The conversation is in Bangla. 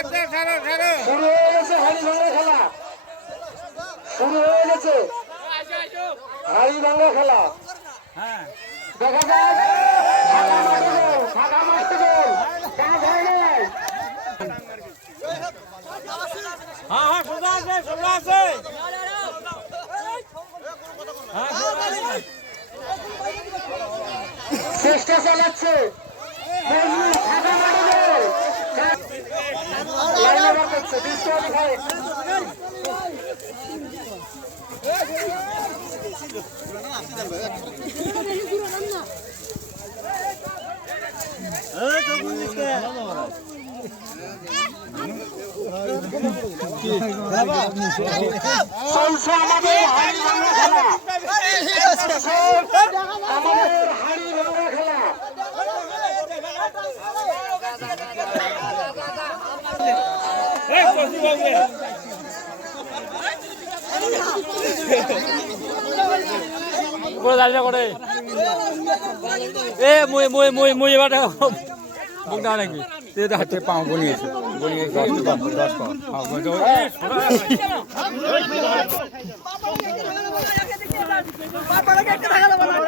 শুরু হয়ে গেছে হাড়ি ভাঙা খেলা, শুরু হয়ে গেছে হাড়ি ভাঙা খেলা। দেখা যাক ফাঁকা মারতে গোল, কাজ হয় নাই। চেষ্টা চালাচ্ছে ফাঁকা মারতে গোল, লাইনে বার করছে ডিসকোয়ালিফাই। চলছে আমাদের হাড়ি ভাঙা খেলা, আমাদের হাড়ি ভাঙা খেলা। করে এ মই মই মই মই এবার বুক দাও নাকি তুই হাতে পাও বনিয়েছে বনিয়েছে 10 10 10